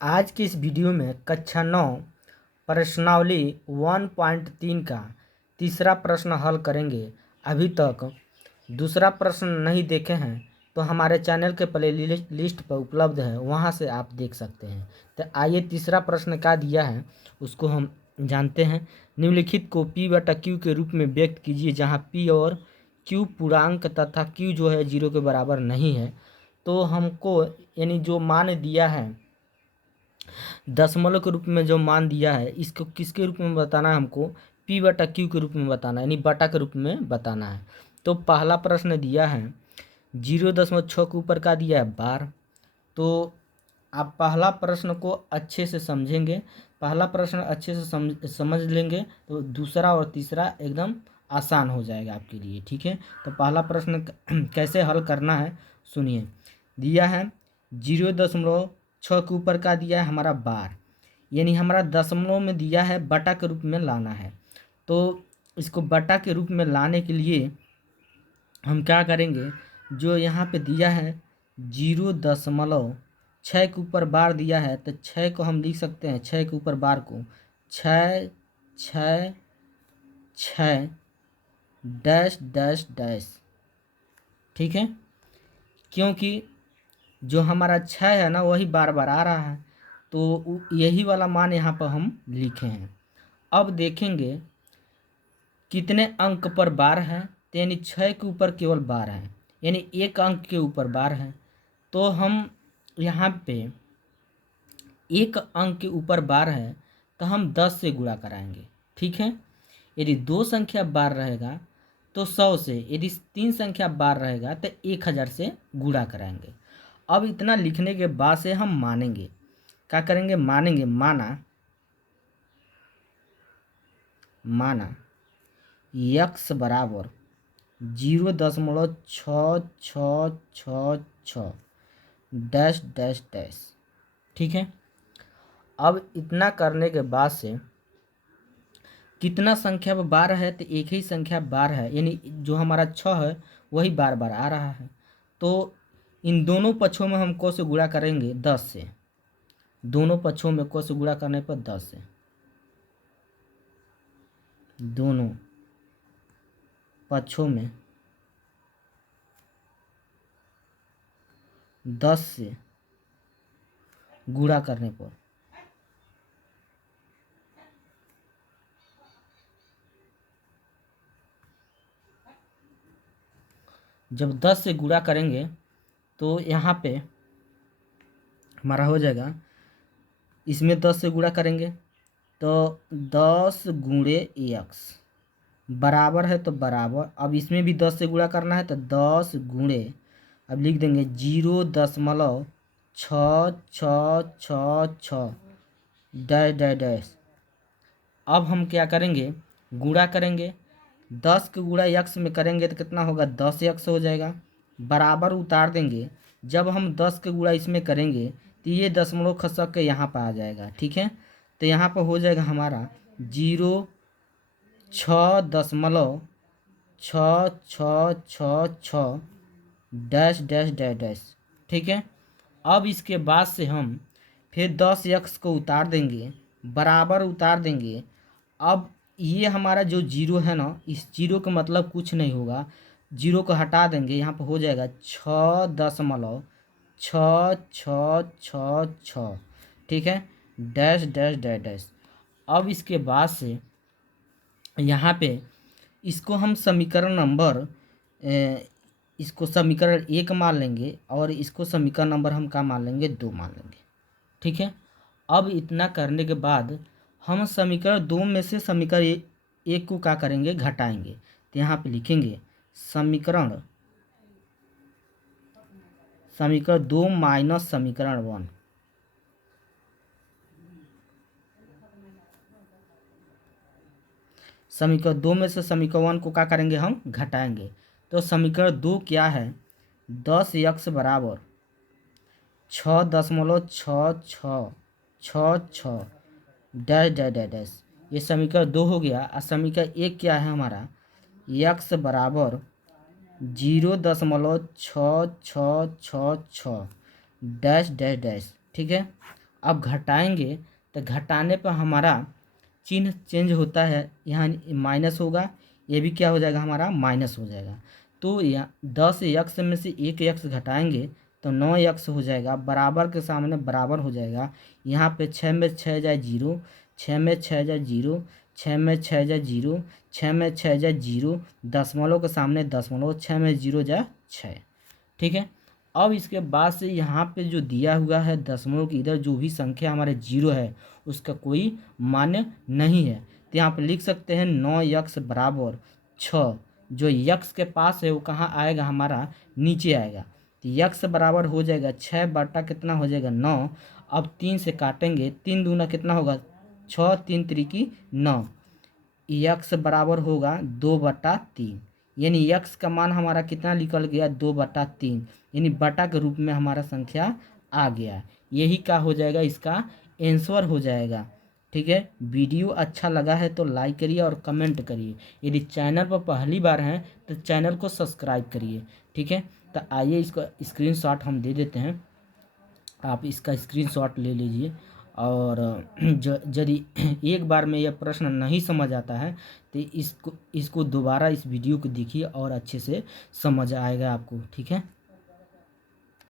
आज की इस वीडियो में कक्षा 9 प्रश्नावली 1.3 का तीसरा प्रश्न हल करेंगे। अभी तक दूसरा प्रश्न नहीं देखे हैं तो हमारे चैनल के प्ले लिस्ट पर उपलब्ध है, वहां से आप देख सकते हैं। तो आइए तीसरा प्रश्न क्या दिया है उसको हम जानते हैं। निम्नलिखित को P बटा Q के रूप में व्यक्त कीजिए जहां P और Q पूर्णांक तथा Q जो है 0 के बराबर नहीं है। तो हमको यानी जो मान दिया है दशमलव के रूप में जो मान दिया है इसको किसके रूप में बताना है, हमको P बटा Q के रूप में बताना है, यानी बटा के रूप में बताना है। तो पहला प्रश्न दिया है 0.6 के ऊपर का दिया है बार। तो आप पहला प्रश्न को अच्छे से समझेंगे, पहला प्रश्न अच्छे से समझ लेंगे तो दूसरा और तीसरा एकदम आसान हो जाएगा आपके लिए। ठीक है, तो पहला प्रश्न कैसे हल करना है सुनिए। दिया है 0.6 के ऊपर का दिया है हमारा बार, यानी हमारा दशमलव में दिया है बटा के रूप में लाना है। तो इसको बटा के रूप में लाने के लिए हम क्या करेंगे, जो यहाँ पे दिया है 0.6 के ऊपर बार दिया है तो 6 को हम लिख सकते हैं, 6 के ऊपर बार को 6 6 6 डैश डैश डैश। ठीक है, क्योंकि जो हमारा 6 है ना वही बार बार आ रहा है, तो यही वाला मान यहाँ पर हम लिखे हैं। अब देखेंगे कितने अंक पर बार है, तो यानी 6 के ऊपर केवल बार है, यानी एक अंक के ऊपर बार है। तो हम यहाँ पे एक अंक के ऊपर बार है तो हम 10 से गुणा कराएंगे। ठीक है, यदि 2 संख्या बार रहेगा तो 100 से, यदि 3 संख्या बार रहेगा तो 1000 से गुणा कराएंगे। अब इतना लिखने के बाद से हम मानेंगे, क्या करेंगे, मानेंगे, माना x बराबर 0.6666 डैश डैश डैश। ठीक है, अब इतना करने के बाद से कितना संख्या पर बार है, तो एक ही संख्या बार है, यानी जो हमारा 6 है वही बार बार आ रहा है। तो इन दोनों पक्षों में हम को से गुणा करेंगे 10 से, दोनों पक्षों में को से गुणा करने पर 10 से, दोनों पक्षों में 10 से गुणा करने पर जब 10 से गुणा करेंगे तो यहाँ पे हमारा हो जाएगा, इसमें 10 से गुणा करेंगे तो 10 गुणे x बराबर है, तो बराबर, अब इसमें भी 10 से गुणा करना है तो 10 गुणे, अब लिख देंगे 0.6666 डैश डैश डैश। अब हम क्या करेंगे, गुणा करेंगे, 10 के गुणा x में करेंगे तो कितना होगा, 10x हो जाएगा, बराबर उतार देंगे। जब हम 10 के गुणा इसमें करेंगे तो ये दशमलव खसक के यहाँ पर आ जाएगा। ठीक है, तो यहाँ पर हो जाएगा हमारा 0.6666 डैश डैश डैश डैश। ठीक है, अब इसके बाद से हम फिर 10x को उतार देंगे, बराबर उतार देंगे। अब ये हमारा जो जीरो है ना, इस जीरो का मतलब कुछ नहीं होगा, जीरो को हटा देंगे, यहाँ पर हो जाएगा 6.6666। ठीक है, डैश डैश डैश डैश। अब इसके बाद से यहाँ पे इसको हम समीकरण नंबर इसको समीकरण 1 मान लेंगे और इसको समीकरण नंबर हम क्या मान लेंगे, 2 मान लेंगे। ठीक है, अब इतना करने के बाद हम समीकरण 2 में से समीकरण 1 को क्या करेंगे, घटाएंगे। तो यहाँ पे लिखेंगे समीकरण 2 माइनस समीकरण 1। समीकरण 2 में से समीकरण 1 को क्या करेंगे, हम घटाएंगे। तो समीकरण 2 क्या है, 10x बराबर 6.6666 डैश डैश डैश डैश। ये समीकरण 2 हो गया। और समीकरण 1 क्या है हमारा, x बराबर 0.6666 डैश डैश डैश। ठीक है, अब घटाएंगे तो घटाने पर हमारा चिन्ह चेंज होता है, यहाँ माइनस होगा, ये भी क्या हो जाएगा हमारा माइनस हो जाएगा। तो यहाँ 10 यक्स में से 1 यक्स घटाएंगे तो 9 यक्स हो जाएगा, बराबर के सामने बराबर हो जाएगा। यहाँ पे 6 में 6 जाए 0, 6 में 6 जाए 0, 6 में 6 जाए 0, 6 में 6 जाए 0, दशमलव के सामने दशमलव, 6 में 0 जाए 6। ठीक है। अब इसके बाद से यहाँ पे जो दिया हुआ है दशमलव की इधर जो भी संख्या हमारे 0 है उसका कोई मान्य नहीं है। तो यहाँ पे लिख सकते हैं 9 यक्स बराबर 6। जो यक्स के पास है वो कहाँ आएगा, हमारा नीचे आएगा। तो यक्स बराबर हो जाएगा 6 बटा कितना हो जाएगा 9। अब 3 से काटेंगे, 3 दूना कितना होगा 6, 3 त्रिकी 9। यक्स बराबर होगा 2/3, यानी यक्स का मान हमारा कितना निकल गया 2/3, यानी बटा के रूप में हमारा संख्या आ गया। यही का हो जाएगा, इसका आंसर हो जाएगा। ठीक है। वीडियो अच्छा लगा है तो लाइक करिए और कमेंट करिए। यदि चैनल पर पहली बार हैं तो चैनल को सब्सक्राइब करिए। ठीक है। तो आइए इसको स्क्रीनशॉट हम दे देते हैं, आप इसका स्क्रीनशॉट ले लीजिए। और यदि एक बार में यह प्रश्न नहीं समझ आता है तो इसको दोबारा इस वीडियो को देखिए और अच्छे से समझ आएगा आपको। ठीक है।